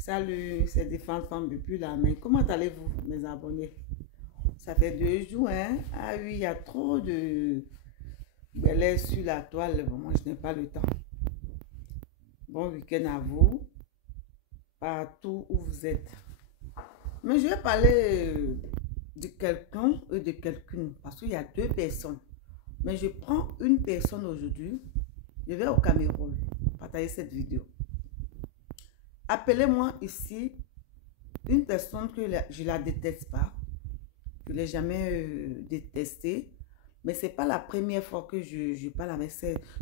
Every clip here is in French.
Salut, c'est des femmes depuis la main. Comment allez-vous, mes abonnés? Ça fait 2 jours, hein? Ah oui, il y a trop de belais sur la toile. Bon, moi, je n'ai pas le temps. Bon week-end à vous, partout où vous êtes. Mais je vais parler de quelqu'un et de quelqu'une, parce qu'il y a 2 personnes. Mais je prends une personne aujourd'hui. Je vais au Cameroun partager cette vidéo. Appelez-moi ici une personne que je ne la déteste pas. Je ne l'ai jamais détestée. Mais ce n'est pas la première fois que je parle avec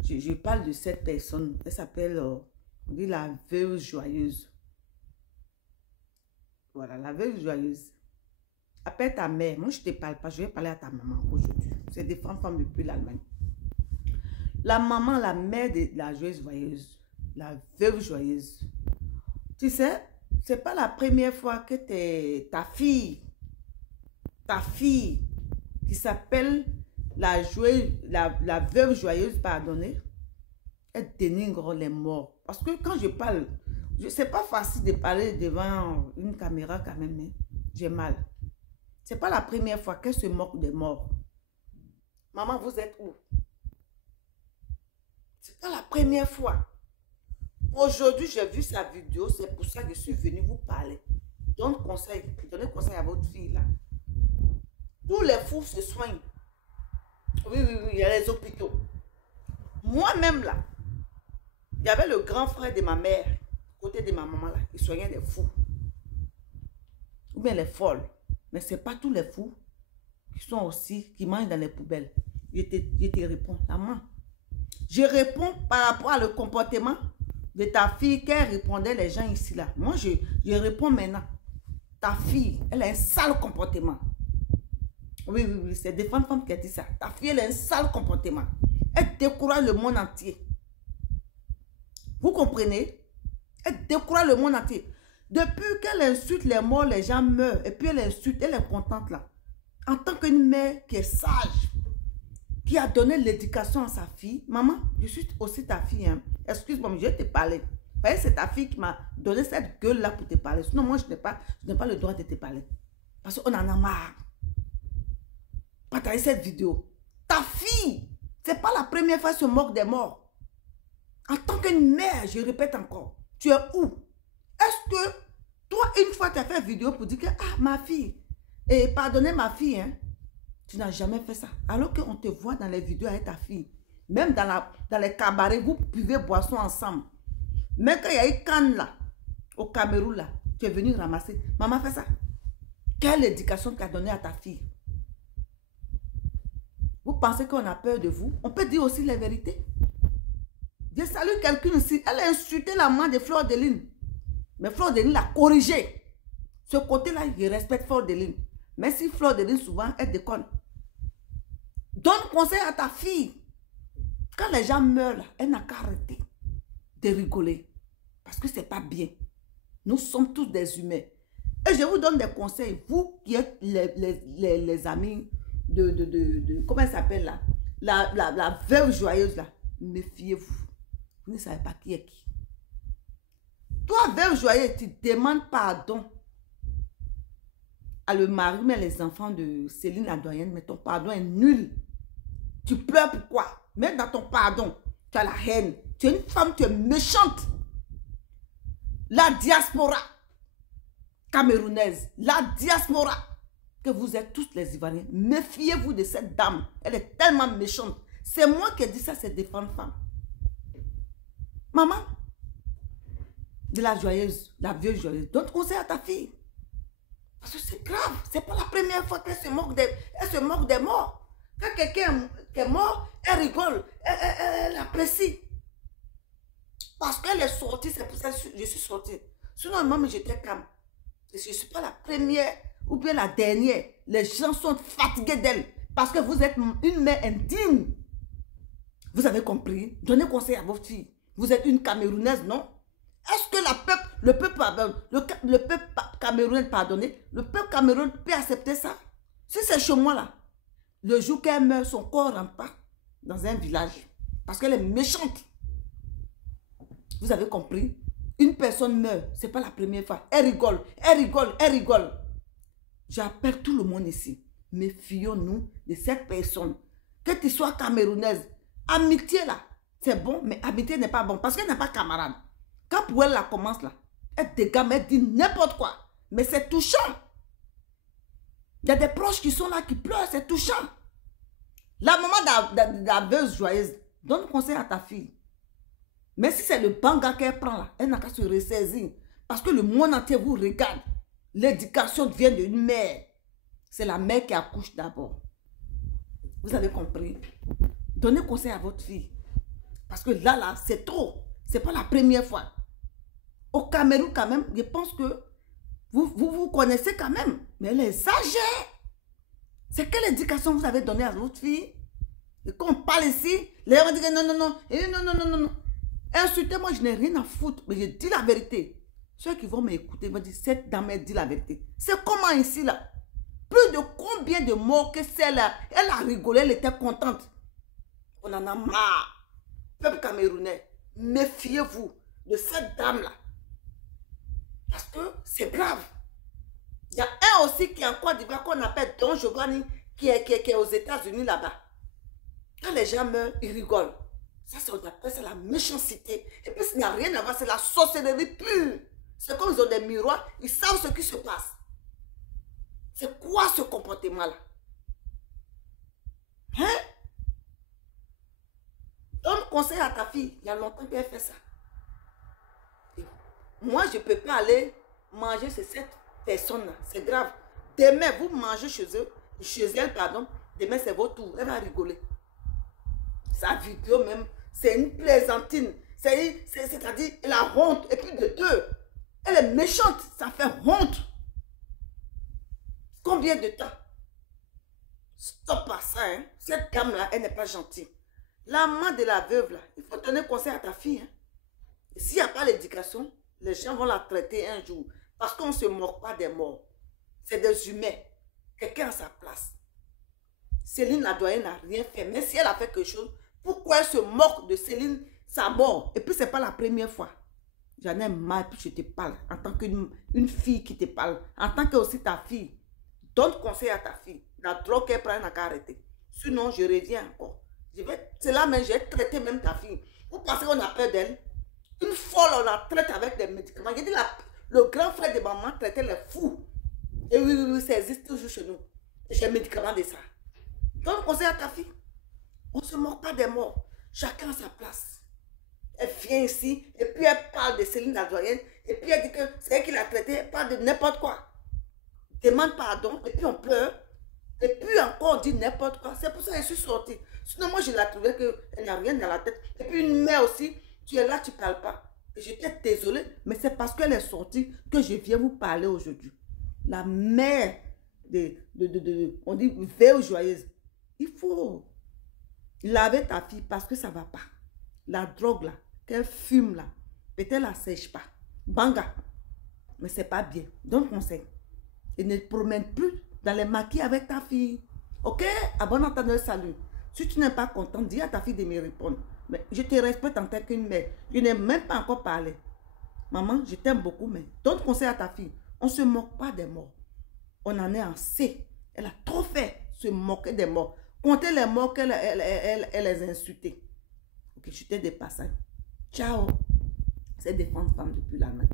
je parle de cette personne. Elle s'appelle, on dit la veuve joyeuse. Voilà, la veuve joyeuse. Appelle ta mère. Moi, je ne te parle pas. Je vais parler à ta maman aujourd'hui. C'est des femmes depuis l'Allemagne. La maman, la mère de la joyeuse. La veuve joyeuse. Tu sais, c'est pas la première fois que ta fille qui s'appelle la veuve joyeuse, pardonnez, elle dénigre les morts. Parce que quand je parle, c'est pas facile de parler devant une caméra quand même, hein. J'ai mal. C'est pas la première fois qu'elle se moque des morts. Maman, vous êtes où? C'est pas la première fois. Aujourd'hui, j'ai vu sa vidéo, c'est pour ça que je suis venue vous parler. Donnez conseil à votre fille là. Tous les fous se soignent. Oui, il y a les hôpitaux. Moi-même là, il y avait le grand frère de ma mère, côté de ma maman là, il soignait des fous. Ou bien les folles. Mais ce n'est pas tous les fous qui mangent dans les poubelles. Je te réponds, maman. Je réponds par rapport à le comportement de ta fille qu'elle répondait les gens ici là. Moi, je réponds maintenant. Ta fille, elle a un sale comportement. Oui, c'est des femmes qui ont dit ça. Ta fille, elle a un sale comportement. Elle décourage le monde entier. Vous comprenez? Elle décourage le monde entier. Depuis qu'elle insulte les morts, les gens meurent. Et puis elle insulte, elle est contente là. En tant qu'une mère qui est sage, qui a donné l'éducation à sa fille. Maman, je suis aussi ta fille. Hein. Excuse-moi, mais je vais te parler. C'est ta fille qui m'a donné cette gueule-là pour te parler. Sinon, moi, je n'ai pas le droit de te parler. Parce qu'on en a marre. Partager cette vidéo. Ta fille, c'est pas la première fois qu'elle se moque des morts. En tant qu'une mère, je répète encore, tu es où? Est-ce que toi, une fois, tu as fait une vidéo pour dire que, ah, ma fille, et pardonnez ma fille, hein, tu n'as jamais fait ça. Alors qu'on te voit dans les vidéos avec ta fille. Même dans les cabarets, vous buvez boisson ensemble. Même quand il y a eu Cannes là, au Cameroun là, tu es venu ramasser. Maman fait ça. Quelle éducation tu as donnée à ta fille? Vous pensez qu'on a peur de vous? On peut dire aussi la vérité. Je salue quelqu'un ici. Elle a insulté la maman de Fleur de Lune. Mais Fleur de Lune l'a corrigé. Ce côté-là, je respecte Fleur de Lune. Mais si Fleur de Lune, souvent, elle déconne. Donne conseil à ta fille. Quand les gens meurent, elle n'a qu'à arrêter de rigoler. Parce que ce n'est pas bien. Nous sommes tous des humains. Et je vous donne des conseils. Vous qui êtes les amis comment elle s'appelle là? La veuve joyeuse là. Méfiez-vous. Vous ne savez pas qui est qui. Toi, veuve joyeuse, tu demandes pardon à le mari, mais les enfants de Céline la doyenne, mais ton pardon est nul. Tu pleures pourquoi? Même dans ton pardon, tu as la haine. Tu es une femme, tu es méchante. La diaspora camerounaise, la diaspora, que vous êtes tous les Ivoiriens, méfiez-vous de cette dame. Elle est tellement méchante. C'est moi qui ai dit ça, c'est des femmes. Maman, de la joyeuse, la vieille joyeuse, donne conseil à ta fille. Parce que c'est grave. C'est pas la première fois qu'elle se moque des morts. Quand quelqu'un est mort, elle rigole. Elle apprécie. Parce qu'elle est sortie, c'est pour ça que je suis sortie. Sinon, moi, j'étais calme. Je ne suis pas la première ou bien la dernière. Les gens sont fatigués d'elle. Parce que vous êtes une mère indigne. Vous avez compris? Donnez conseil à votre fille. Vous êtes une Camerounaise, non? Est-ce que le peuple camerounais, pardonnez, le peuple camerounais peut accepter ça? Si c'est chez moi là, le jour qu'elle meurt, son corps ne rentre pas dans un village. Parce qu'elle est méchante. Vous avez compris? une personne meurt, ce n'est pas la première fois. Elle rigole, elle rigole, elle rigole. J'appelle tout le monde ici. Méfions-nous de cette personne. Que tu sois camerounaise, amitié là, c'est bon, mais amitié n'est pas bon parce qu'elle n'est pas camarade. Quand pour elle la commence là, elle dégamme, elle dit n'importe quoi. Mais c'est touchant. Il y a des proches qui sont là, qui pleurent, c'est touchant. La maman de la veuve joyeuse, donne conseil à ta fille. Mais si c'est le banga qu'elle prend là, elle n'a qu'à se ressaisir. Parce que le monde entier vous regarde. L'éducation vient d'une mère. C'est la mère qui accouche d'abord. Vous avez compris? Donnez conseil à votre fille. Parce que là, c'est trop. C'est pas la première fois. Au Cameroun, quand même, je pense que vous connaissez quand même. Mais elle exagère. C'est quelle éducation vous avez donnée à votre fille? Et quand on parle ici, les gens disent non, non, non. Et non, non, non, non, non. Insultez-moi, je n'ai rien à foutre. Mais je dis la vérité. Ceux qui vont m'écouter vont dire, cette dame, elle dit la vérité. C'est comment ici, là? Plus de combien de morts que celle-là? Elle a rigolé, elle était contente. On en a marre. Peuple camerounais, méfiez-vous de cette dame-là. Parce que c'est grave. Il y a un aussi qui est en Côte d'Ivoire qu'on appelle Don Giovanni, qui est aux États-Unis là-bas. Quand les gens meurent, ils rigolent. Ça, on appelle ça la méchanceté. Et puis, il n'y a rien à voir, c'est la sorcellerie pure. C'est comme ils ont des miroirs, ils savent ce qui se passe. C'est quoi ce comportement-là? Hein? Donne conseil à ta fille. Il y a longtemps qu'elle fait ça. Et moi, je ne peux pas aller manger chez cette personne-là. C'est grave. Demain, vous mangez chez elle, pardon. Demain, c'est votre tour. Elle va rigoler. Sa vidéo même, c'est une plaisantine. C'est-à-dire, elle a honte. Et puis de deux, elle est méchante. Ça fait honte. Combien de temps? Stop à ça, hein. Cette dame-là, elle n'est pas gentille. La maman de la veuve, là, il faut donner conseil à ta fille. Hein. S'il n'y a pas l'éducation, les gens vont la traiter un jour. Parce qu'on ne se moque pas des morts. C'est des humains. Quelqu'un a sa place. Céline la doyenne n'a rien fait. Mais si elle a fait quelque chose, pourquoi elle se moque de Céline, sa mort? Et puis, ce n'est pas la première fois. J'en ai marre, puis je te parle. En tant qu'une fille qui te parle. En tant que aussi ta fille. Donne conseil à ta fille. La drogue qu'elle prend, elle n'a qu'à arrêter. Sinon, je reviens encore. C'est là même, j'ai traité même ta fille. Vous pensez qu'on a peur d'elle? Une folle, on la traite avec des médicaments. J'ai dit, le grand frère de maman traitait les fous. Et oui, ça existe toujours chez nous. J'ai des médicaments de ça. Donne conseil à ta fille. On ne se moque pas des morts. Chacun a sa place. Elle vient ici, et puis elle parle de Céline la doyenne, et puis elle dit que c'est elle qui l'a traité, elle parle de n'importe quoi. Demande pardon, et puis on pleure. Et puis encore on dit n'importe quoi. C'est pour ça que je suis sortie. Sinon moi je la trouvais qu'elle n'a rien dans la tête. Et puis une mère aussi, tu es là, tu ne parles pas. J'étais désolée, mais c'est parce qu'elle est sortie que je viens vous parler aujourd'hui. La mère on dit veuve joyeuse. Il faut laver ta fille parce que ça ne va pas. La drogue là, qu'elle fume là, peut-être elle ne sèche pas. Banga. Mais c'est pas bien. Donne conseil. Et ne te promène plus dans les maquis avec ta fille. Ok? À bon entendeur, salut. Si tu n'es pas content, dis à ta fille de me répondre. Mais je te respecte en tant qu'une mère. Je n'ai même pas encore parlé. Maman, je t'aime beaucoup, mais donne conseil à ta fille. On ne se moque pas des morts. On en est en C. Elle a trop fait se moquer des morts. Comptez les morts qu'elle les insultait. Ok, je t'ai dépassé. Ciao. C'est défense femme depuis la main.